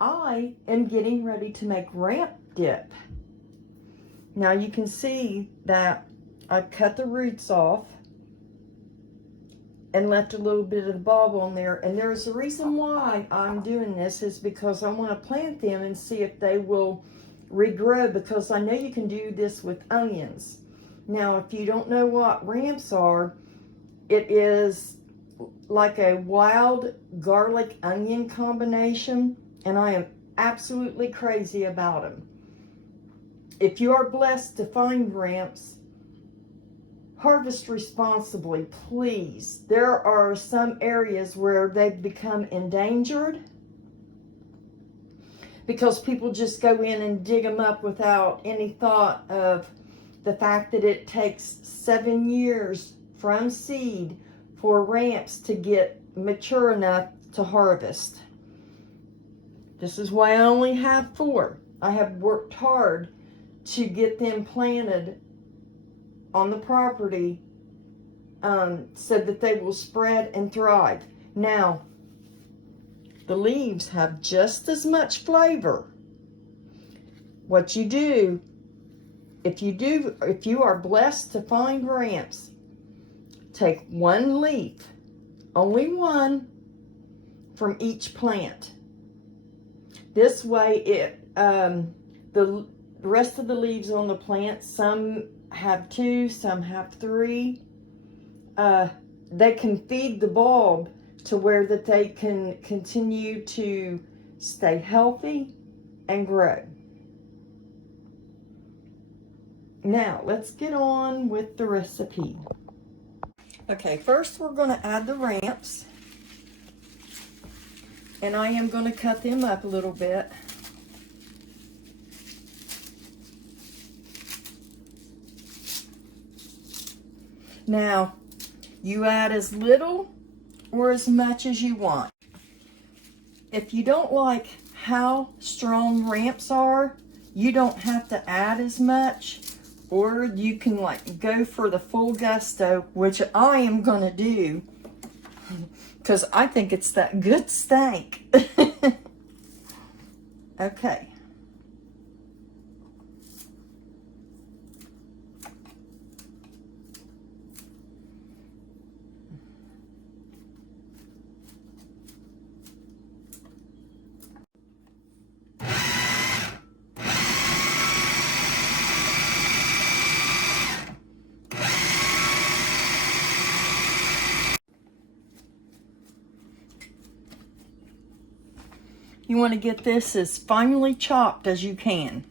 I am getting ready to make ramp dip. Now you can see that I've cut the roots off and left a little bit of the bulb on there. And there's a reason why I'm doing this, is because I want to plant them and see if they will regrow, because I know you can do this with onions. Now, if you don't know what ramps are, it is like a wild garlic onion combination, and I am absolutely crazy about them. If you are blessed to find ramps, harvest responsibly, please. There are some areas where they've become endangered because people just go in and dig them up without any thought of the fact that it takes 7 years from seed for ramps to get mature enough to harvest. This is why I only have 4. I have worked hard to get them planted on the property so that they will spread and thrive. Now, the leaves have just as much flavor. What you do, if you are blessed to find ramps, take 1 leaf, only 1, from each plant. This way, the rest of the leaves on the plant, some have 2, some have 3. They can feed the bulb to where that they can continue to stay healthy and grow. Now, let's get on with the recipe. Okay, first we're going to add the ramps. And I am going to cut them up a little bit. Now, you add as little or as much as you want. If you don't like how strong ramps are, you don't have to add as much, or you can like go for the full gusto, which I am going to do because I think it's that good stank. Okay. You want to get this as finely chopped as you can.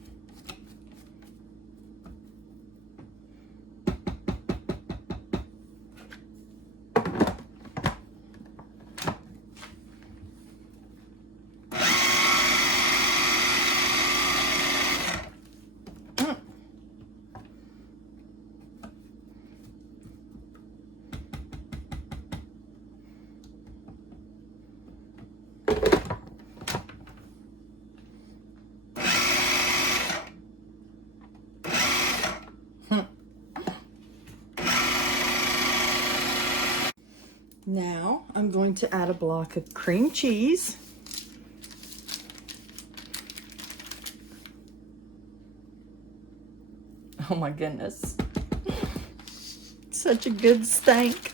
Now I'm going to add a block of cream cheese. Oh my goodness. Such a good stank.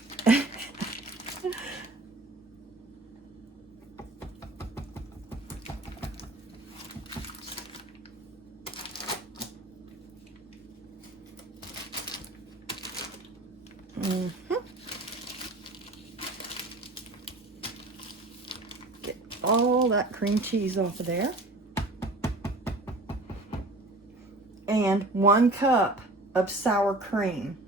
Get all that cream cheese off of there. And 1 cup of sour cream.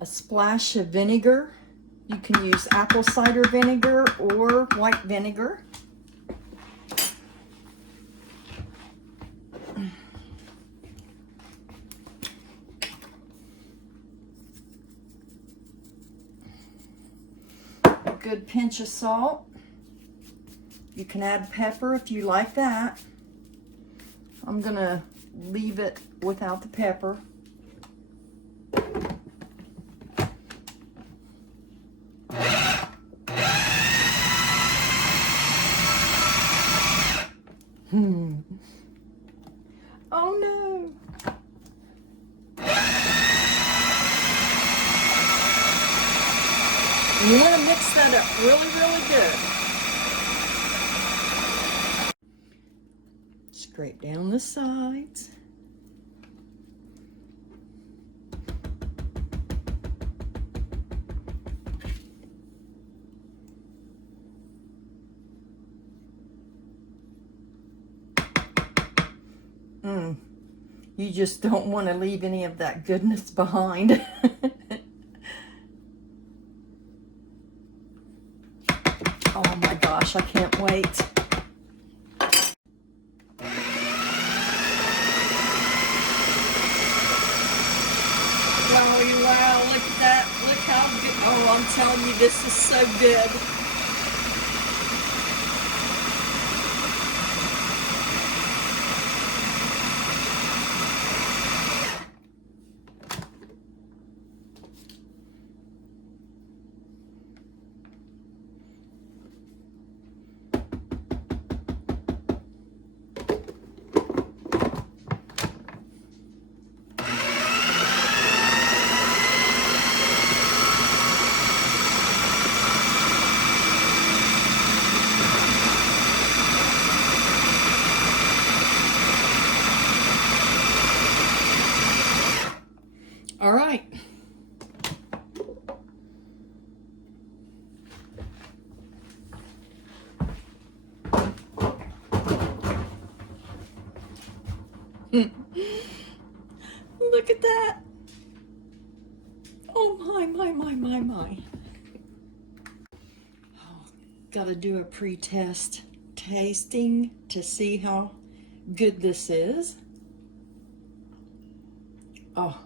A splash of vinegar. You can use apple cider vinegar or white vinegar. good pinch of salt. You can add pepper if you like that. I'm gonna leave it without the pepper. Oh no. You want to mix that up really, really good. Scrape down the sides. You just don't want to leave any of that goodness behind. Oh my gosh, I can't wait. Wow, look at that. Look how good. Oh, I'm telling you, this is so good. All right. Look at that. Oh my. Oh, gotta do a pre-test tasting to see how good this is. Oh.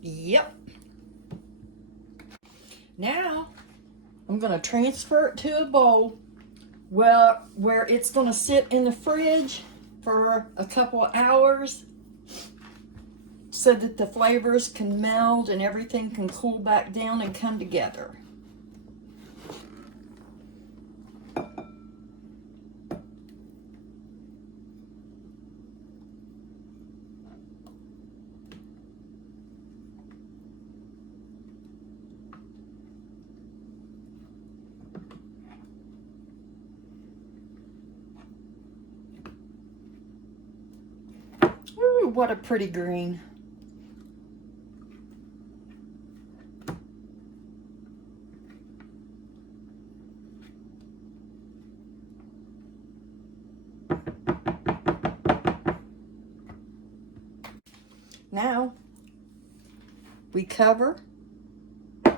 Yep. Now I'm gonna transfer it to a bowl where it's gonna sit in the fridge for a couple of hours so that the flavors can meld and everything can cool back down and come together. Ooh, what a pretty green. Now we cover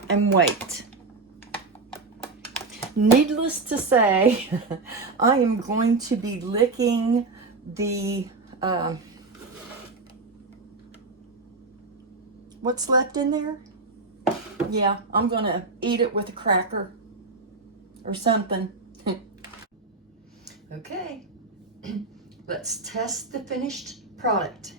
and wait. Needless to say, I am going to be licking the what's left in there. Yeah, I'm gonna eat it with a cracker or something. Okay, let's test the finished product.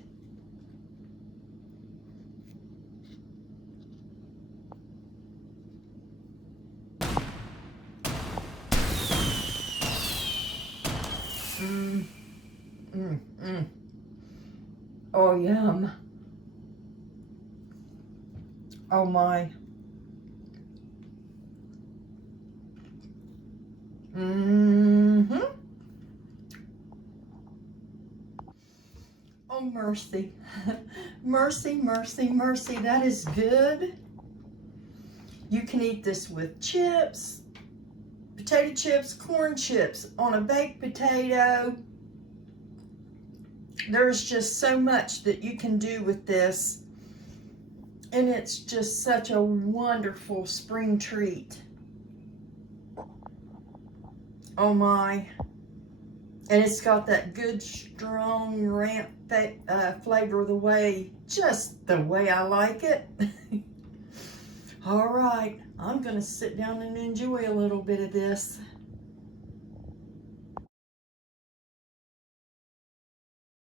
Oh, yum. Oh my. Oh, mercy. Mercy. That is good. You can eat this with chips, potato chips, corn chips, on a baked potato. There's just so much that you can do with this. And it's just such a wonderful spring treat. Oh my. And it's got that good, strong ramp flavor just the way I like it. All right, I'm gonna sit down and enjoy a little bit of this.